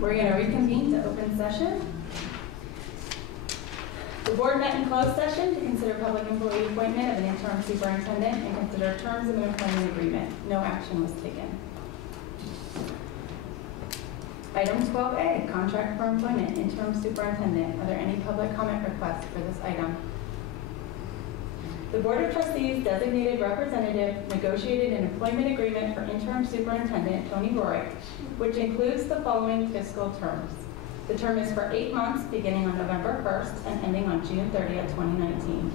We're going to reconvene to open session. The board met in closed session to consider public employee appointment of an interim superintendent and consider terms of an employment agreement. No action was taken. Item 12A, contract for employment, interim superintendent. Are there any public comment requests for this item? The Board of Trustees designated representative negotiated an employment agreement for interim superintendent Tony Rorick, which includes the following fiscal terms. The term is for 8 months, beginning on November 1st and ending on June 30th, 2019.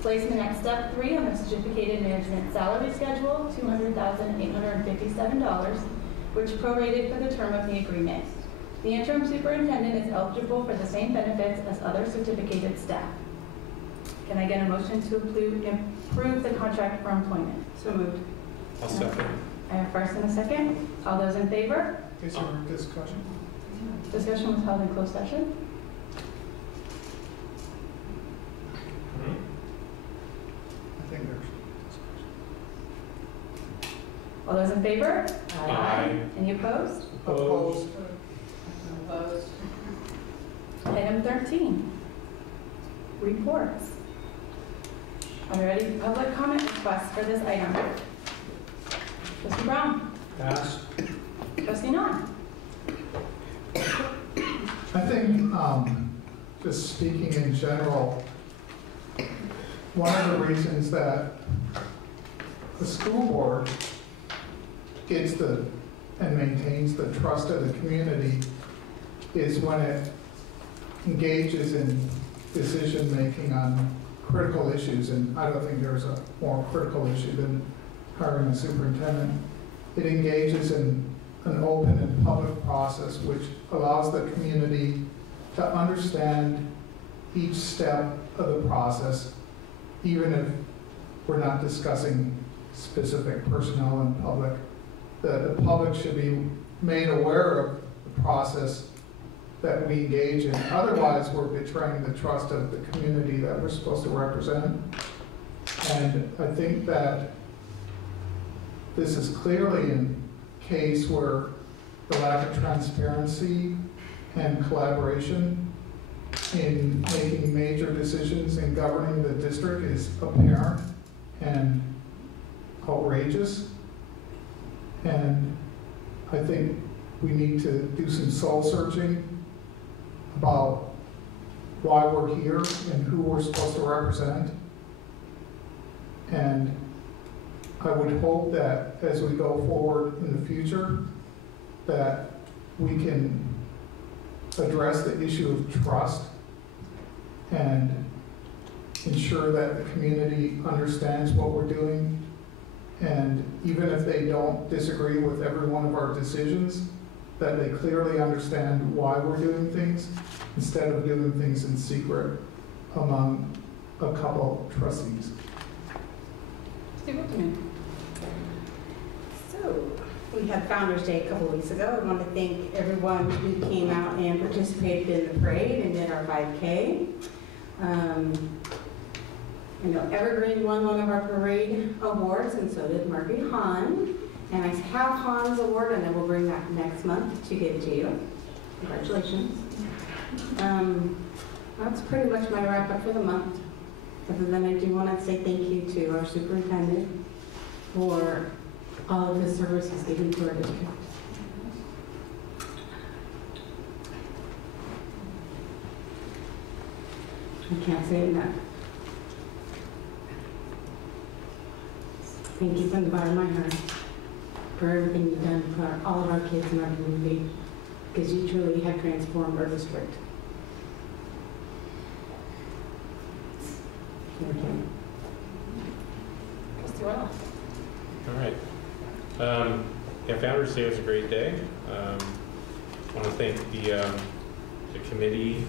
Placement at step 3 on the certificated management salary schedule, $200,857, which prorated for the term of the agreement. The interim superintendent is eligible for the same benefits as other certificated staff. Can I get a motion to approve the contract for employment? So moved. I'll second. I have a first and a second. All those in favor? Is there discussion? Discussion was held in closed session. I think there's discussion. All those in favor? Aye. Any opposed? Opposed? Opposed. Item 13, reports. Are there any public comment requests for this item? Trustee Brown? Pass. Trustee Nunn? I think, just speaking in general, one of the reasons that the school board gets the and maintains the trust of the community is when it engages in decision-making on critical issues, and I don't think there's a more critical issue than hiring a superintendent. It engages in an open and public process which allows the community to understand each step of the process, even if we're not discussing specific personnel in public. The public should be made aware of the process that we engage in. Otherwise, we're betraying the trust of the community that we're supposed to represent. And I think that this is clearly a case where the lack of transparency and collaboration in making major decisions in governing the district is apparent and outrageous. And I think we need to do some soul searching about why we're here and who we're supposed to represent. And I would hope that as we go forward in the future, that we can address the issue of trust and ensure that the community understands what we're doing. And even if they don't disagree with every one of our decisions, that they clearly understand why we're doing things instead of doing things in secret among a couple trustees. Steve Whitman. So, we had Founders Day a couple weeks ago. I want to thank everyone who came out and participated in the parade and did our 5K. I know Evergreen won one of our parade awards, and so did Murphy Hahn. And I have Hahn's award, and I will bring that next month to give to you. Congratulations. That's pretty much my wrap up for the month. Other than I do want to say thank you to our superintendent for all of his service he's given to our district. I can't say enough. Thank you from the bottom of my heart for everything you've done for all of our kids in our community, because you truly have transformed our district. Thank you. Trustee Roll. All right. Yeah, Founders Day was a great day. I want to thank the committee,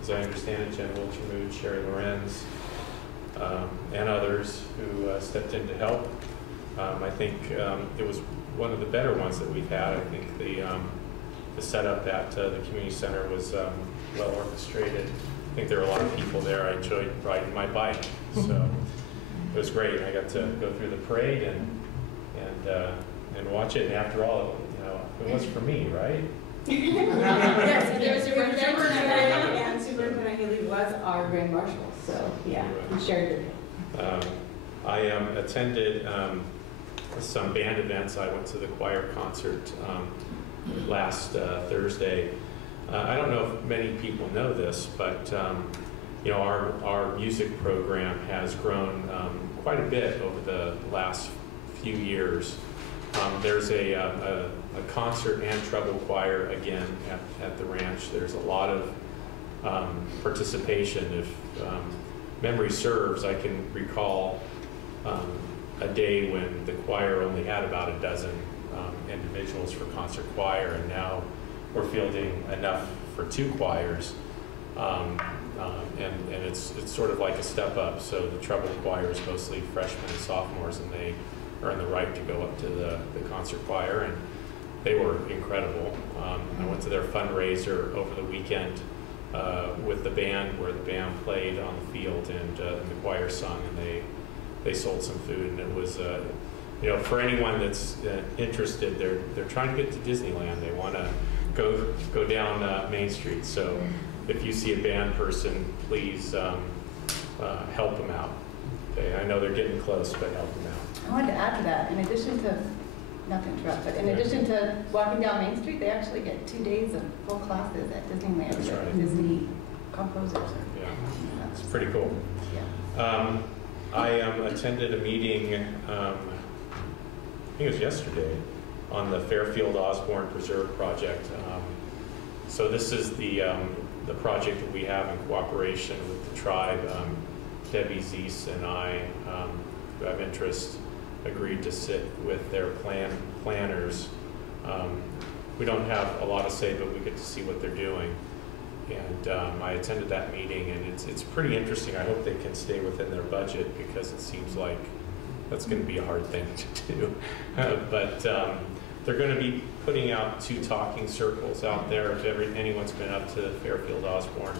as I understand it, Jen Wilchermood, Sherry Lorenz, and others who stepped in to help. I think it was one of the better ones that we've had. I think the setup at the community center was well orchestrated. I think there were a lot of people there. I enjoyed riding my bike, so it was great. I got to go through the parade and watch it. And after all, you know, it was for me, right? Yes, There was your birthday superintendent and Superintendent Haley was our grand marshal, so yeah, we shared it. I attended some band events. I went to the choir concert last Thursday. I don't know if many people know this, but you know, our music program has grown quite a bit over the last few years. There's a concert and treble choir again at the ranch. There's a lot of participation. If memory serves, I can recall a day when the choir only had about a dozen individuals for concert choir, and now we're fielding enough for 2 choirs, and it's sort of like a step up. So the treble choir is mostly freshmen and sophomores, and they earn the right to go up to the concert choir, and they were incredible. I went to their fundraiser over the weekend with the band, where the band played on the field, and the choir sung, and they sold some food, and it was, you know, for anyone that's interested, they're trying to get to Disneyland. They want to go down Main Street. So if you see a band person, please help them out. Okay, I know they're getting close, but help them out. I wanted to add to that, in addition to, not to interrupt, but in addition to walking down Main Street, they actually get 2 days of full classes at Disneyland. That's right. Disney composers. Yeah, it's pretty cool. Yeah. I attended a meeting, I think it was yesterday, on the Fairfield Osborn Preserve project. So this is the project that we have in cooperation with the tribe. Debbie Zeese and I, who have interest, agreed to sit with their planners. We don't have a lot to say, but we get to see what they're doing. And I attended that meeting, and it's pretty interesting. I hope they can stay within their budget, because it seems like that's going to be a hard thing to do. But they're going to be putting out 2 talking circles out there. If anyone's been up to Fairfield Osborn,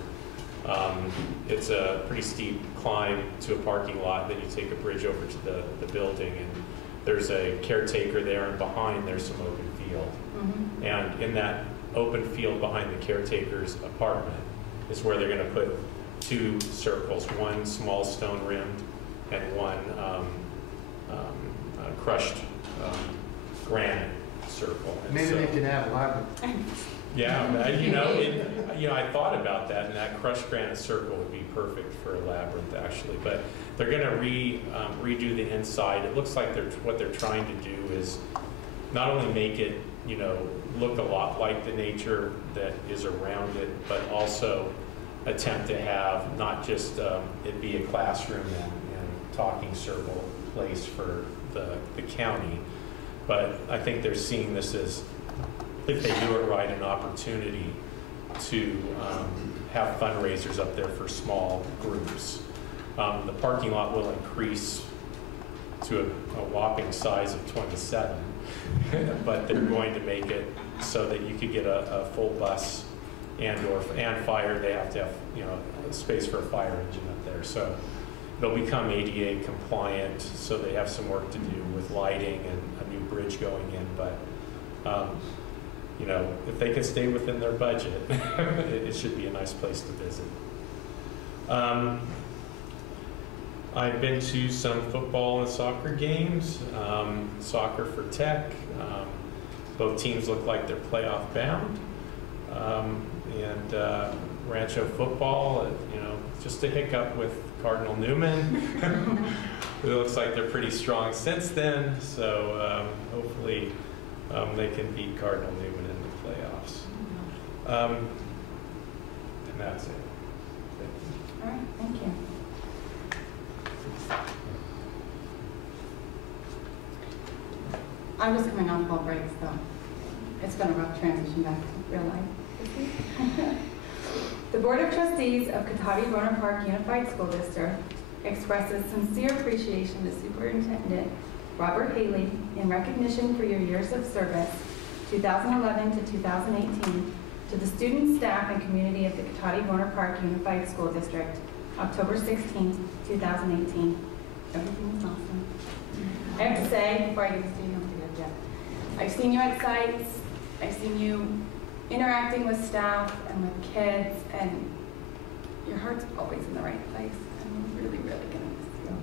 it's a pretty steep climb to a parking lot. Then you take a bridge over to the building, and there's a caretaker there, and behind there's some open field. Mm-hmm. And in that open field behind the caretaker's apartment is where they're going to put 2 circles, one small stone rimmed and one crushed granite circle. And maybe they can have a library. Yeah, you know, I thought about that, and that crushed granite circle would be perfect for a labyrinth, actually. But they're going to redo the inside. It looks like what they're trying to do is not only make it, you know, look a lot like the nature that is around it, but also attempt to have not just it be a classroom and talking circle place for the county, but I think they're seeing this as, if they do it right, an opportunity to have fundraisers up there for small groups. The parking lot will increase to a whopping size of 27, but they're going to make it so that you could get a full bus and fire. They have to have, you know, space for a fire engine up there. So it'll become ADA compliant, so they have some work to do with lighting and a new bridge going in. But you know, if they can stay within their budget, it should be a nice place to visit. I've been to some football and soccer games, soccer for Tech. Both teams look like they're playoff bound. And Rancho football, you know, just a hiccup with Cardinal Newman. It looks like they're pretty strong since then, so hopefully they can beat Cardinal Newman in the playoffs. And that's it. All right, thank you. I'm just coming off fall break, so it's been a rough transition back to real life. The Board of Trustees of Cotati Rohnert Park Unified School District expresses sincere appreciation to Superintendent Robert Haley in recognition for your years of service, 2011 to 2018, to the students, staff, and community of the Cotati Rohnert Park Unified School District, October 16, 2018. Everything was awesome. I have to say, before I get to see you, I've seen you at sites, I've seen you interacting with staff and with kids, and your heart's always in the right place. I'm really, really going to miss you.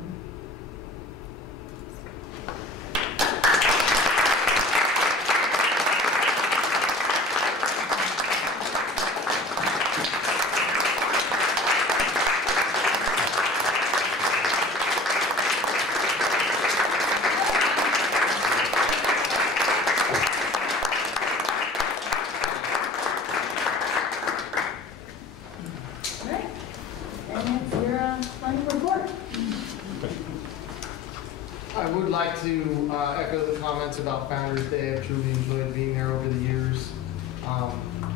I would like to echo the comments about Founders Day. I've truly enjoyed being there over the years.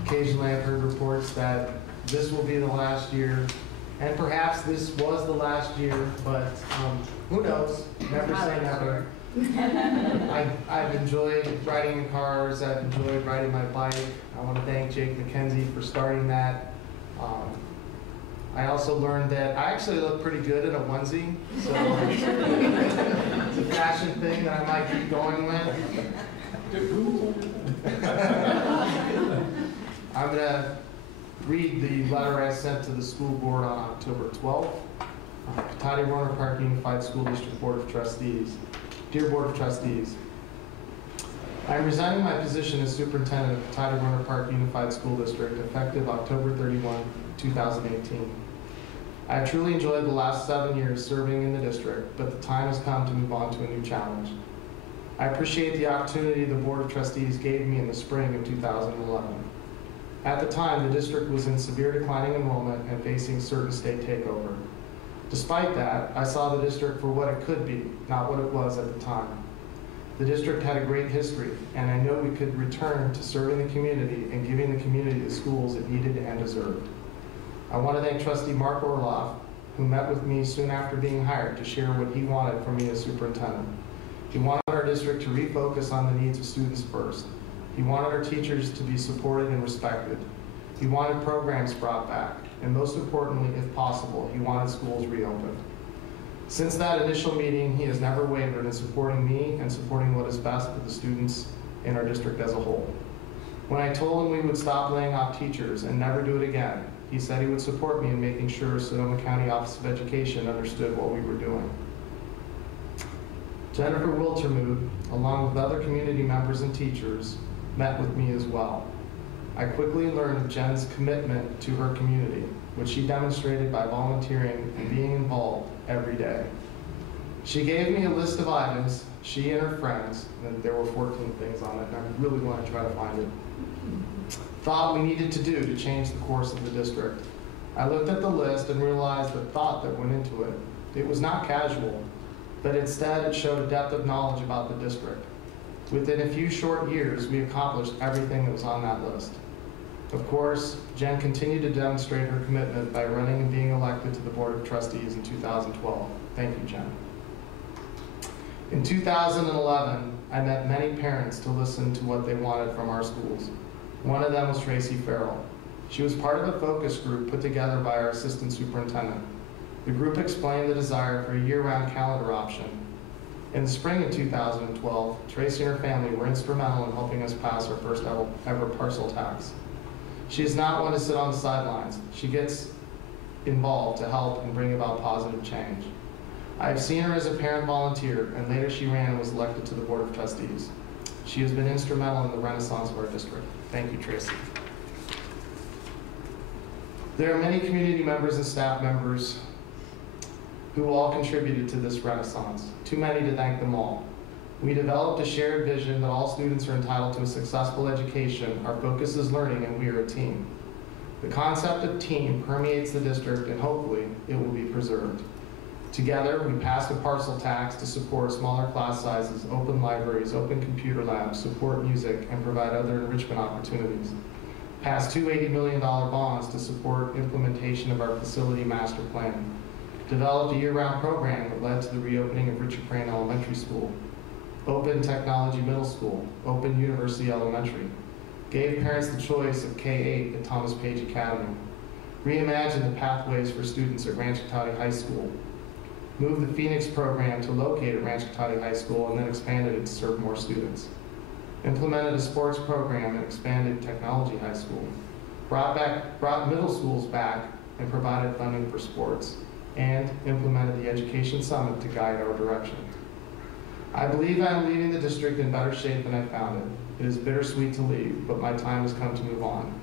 Occasionally I've heard reports that this will be the last year, and perhaps this was the last year, but who knows? Never say never. I've enjoyed riding in cars. I've enjoyed riding my bike. I want to thank Jake McKenzie for starting that. I also learned that I actually look pretty good in a onesie, so it's a fashion thing that I might keep going with. I'm going to read the letter I sent to the school board on October 12th. Cotati Rohnert Park Unified School District Board of Trustees. Dear Board of Trustees, I am resigning my position as superintendent of Cotati Rohnert Park Unified School District effective October 31, 2018. I have truly enjoyed the last 7 years serving in the district, but the time has come to move on to a new challenge. I appreciate the opportunity the Board of Trustees gave me in the spring of 2011. At the time, the district was in severe declining enrollment and facing certain state takeover. Despite that, I saw the district for what it could be, not what it was at the time. The district had a great history, and I know we could return to serving the community and giving the community the schools it needed and deserved. I want to thank Trustee Mark Orloff, who met with me soon after being hired to share what he wanted from me as superintendent. He wanted our district to refocus on the needs of students first. He wanted our teachers to be supported and respected. He wanted programs brought back, and most importantly, if possible, he wanted schools reopened. Since that initial meeting, he has never wavered in supporting me and supporting what is best for the students in our district as a whole. When I told him we would stop laying off teachers and never do it again, he said he would support me in making sure Sonoma County Office of Education understood what we were doing. Jennifer Wiltermuth, along with other community members and teachers, met with me as well. I quickly learned of Jen's commitment to her community, which she demonstrated by volunteering and being involved every day. She gave me a list of items she and her friends, and there were 14 things on it, and I really want to try to find it, thought we needed to do to change the course of the district. I looked at the list and realized the thought that went into it. It was not casual, but instead it showed a depth of knowledge about the district. Within a few short years, we accomplished everything that was on that list. Of course, Jen continued to demonstrate her commitment by running and being elected to the Board of Trustees in 2012. Thank you, Jen. In 2011, I met many parents to listen to what they wanted from our schools. One of them was Tracey Farrell. She was part of a focus group put together by our assistant superintendent. The group explained the desire for a year-round calendar option. In the spring of 2012, Tracey and her family were instrumental in helping us pass our first ever parcel tax. She is not one to sit on the sidelines. She gets involved to help and bring about positive change. I have seen her as a parent volunteer, and later she ran and was elected to the Board of Trustees. She has been instrumental in the renaissance of our district. Thank you, Tracey. There are many community members and staff members who all contributed to this renaissance. Too many to thank them all. We developed a shared vision that all students are entitled to a successful education. Our focus is learning, and we are a team. The concept of team permeates the district, and hopefully it will be preserved. Together, we passed a parcel tax to support smaller class sizes, open libraries, open computer labs, support music, and provide other enrichment opportunities. Passed two $80 million bonds to support implementation of our facility master plan. Developed a year-round program that led to the reopening of Richard Crane Elementary School. Open Technology Middle School, Open University Elementary. Gave parents the choice of K-8 at Thomas Page Academy. Reimagined the pathways for students at Rancho Cotati High School. Moved the Phoenix program to locate at Rancho Cotati High School and then expanded it to serve more students. implemented a sports program and expanded technology high school, brought middle schools back and provided funding for sports, and implemented the Education Summit to guide our direction. I believe I am leaving the district in better shape than I found it. It is bittersweet to leave, but my time has come to move on.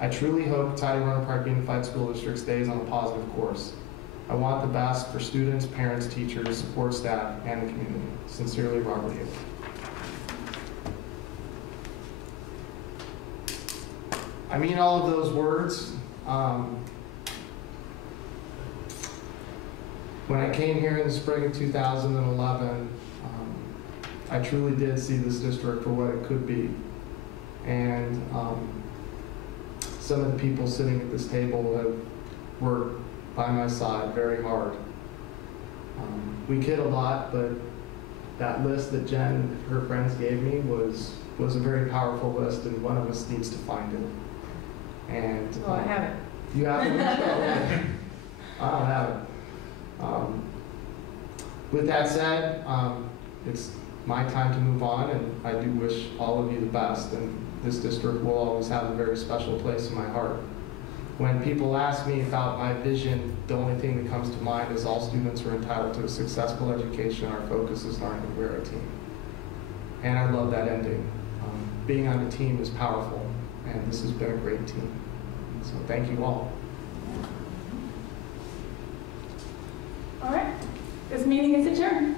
I truly hope Cotati Rohnert Park Unified School District stays on a positive course. I want the best for students, parents, teachers, support staff, and the community. Sincerely, Robert Hale. I mean all of those words. When I came here in the spring of 2011, I truly did see this district for what it could be. And some of the people sitting at this table have worked by my side very hard. We kid a lot, but that list that Jen and her friends gave me was a very powerful list, and one of us needs to find it. And Oh, I have it. you have it? I don't have it. With that said, it's my time to move on, and I do wish all of you the best, and this district will always have a very special place in my heart. When people ask me about my vision, the only thing that comes to mind is all students are entitled to a successful education. Our focus is learning. We're a team. And I love that ending. Being on a team is powerful, and this has been a great team. So thank you all. All right, this meeting is adjourned.